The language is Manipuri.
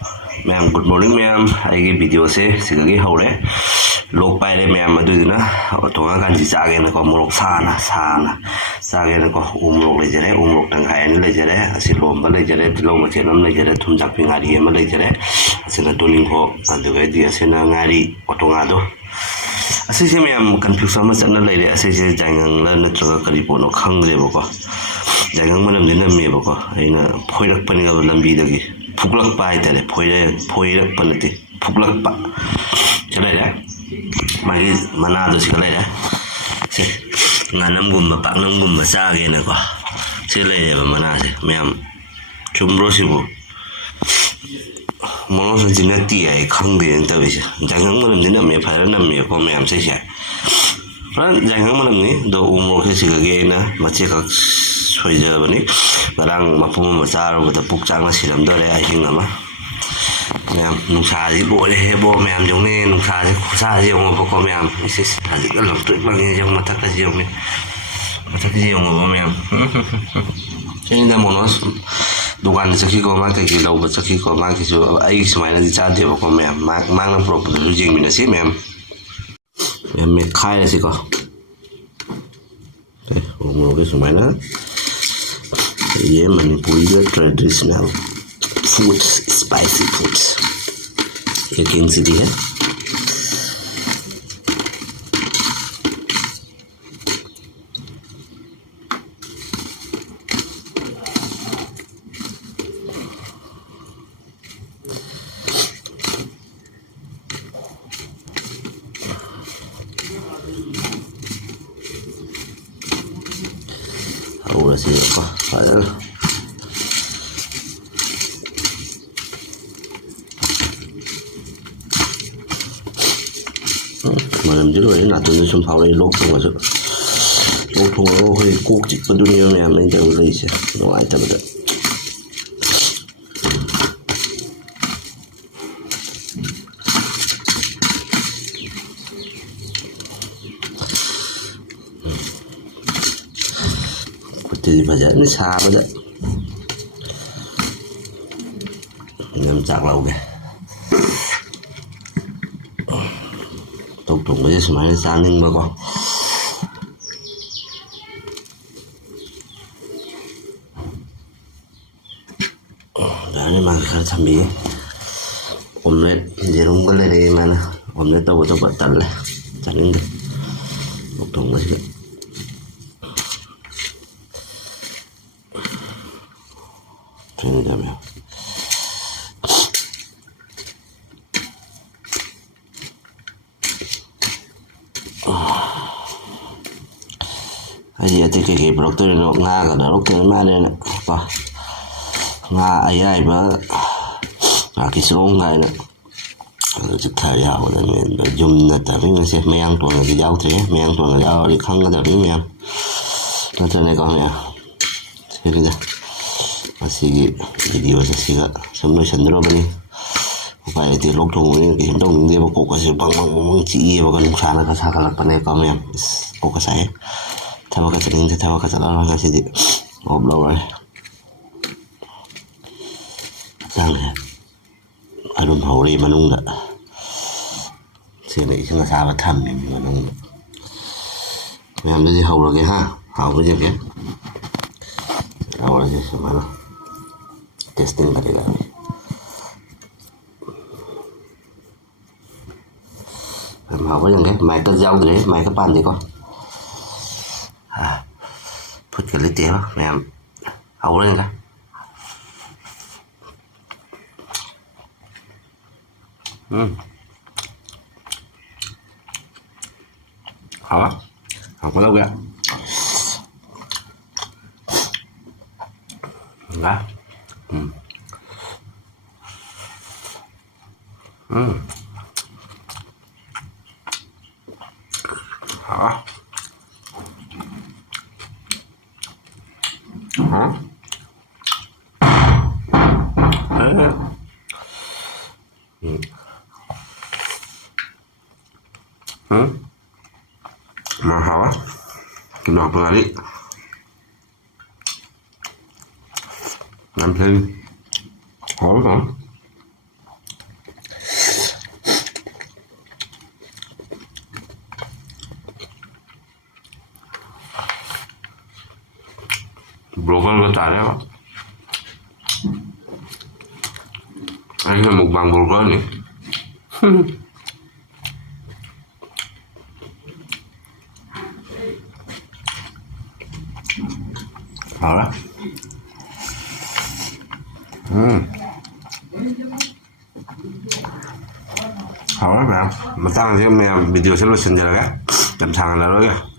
Ma'am, good morning, ma'am. I video se sigagi hore. Lok pai le ma'am adu na tonga kan ji chage na ko morok sana chage na ko umrok le jare umrok tang khai ni le jare asi lomba le jare tilo ma chenam le jare thum jak pingari ma le jare asina toning ko adu ga di asina ngari otonga do asi se ma'am confusion ma chana le asi se jangang la na choga kari pono khang le bo ko jangang manam dina me bo ko aina phoirak pani ga lambi dagi Puglak pa itare phoirak panati puglak pa chalai ra magi manado sikalai ra se nganam gumma paknam gumma chage na ko se lai ba mana se ma'am chumro sibu mono sa jinati ai khangde ta wi jangang manam dina me phara nam me ko ma'am se sha ran jangang manam ni do umro ke sigage na mache ka soijabani barang mapum masar bata puk changna siram dore ahing ama ma'am nungsa ji bo le he bo ma'am jong ne nungsa ji khusa ji ong ko ma'am isis thali ka lom tu mang ye jong matak ka ji ong bo ma'am chen da monos dukan sakhi ko ma ka ki lo ba sakhi ko ma ki so ai smai na ji cha de ko ma'am mang na prop lu jing mi na si ma'am me khai la si ko mo ke smai na ये मणिपुरी का ट्रेडिशनल फूड स्पाइसी फूड ये किंग सिटी है ahora sí para malam jero ai na tun sum phau ai lok thong asu lok thong ro hoi kok chik pa dunia me am ai jang lai se no ai ta ba thì bây giờ nó xa bây giờ nhầm chặt lâu kìa tục trùng bây giờ máy xa ninh bà con đó nên mà khá thầm bí ôm lên gì đúng có lên đây mà nè ôm lên tôi bật tận lại chặt ninh kìa tục trùng bây giờ ini jam ya. Aji ati ke blok tu no nga ga ro ke ma ne pa nga ai ba ki srong ngai naจะถ่ายยาวแล้วเนี่ยยุ่มนะแต่ไม่มาเสียไม่ยังตัวเนี่ยยาวเท่ไม่ยังตัวเนี่ยยาวอีกครั้งก็แต่ไม่ยังแล้วจะไหนก่อนเนี่ยใช่ไหมmasih video sesiga semua sendiri bani upaya itu log thong ni ki dong dia ko ka se bang chi ye ba kan sana ka sa kalak panai ka mem ko ka sai thawa ka chaning thawa ka chala ka si di ob lo ai sang he alum hori manung da se nei sang sa ba tham ni manung mem di hau ra ke ha hau ba je ke hau ra je semana testing करेगा हम học với cái mày có rau đấy mày có pan gì con phút cái lấy tiền mày em học lên cái học có lâu kìa đó hả hả mà hả đọc lại làm thêm hỏi hả broken को चाहेगा ऐसे मुकबांग ब्रोकन नहीं 알아? 알아, mẹ. Mà tăng thì mẹ video sẽ lo xin cho nó cái. Làm thằng là đó kìa.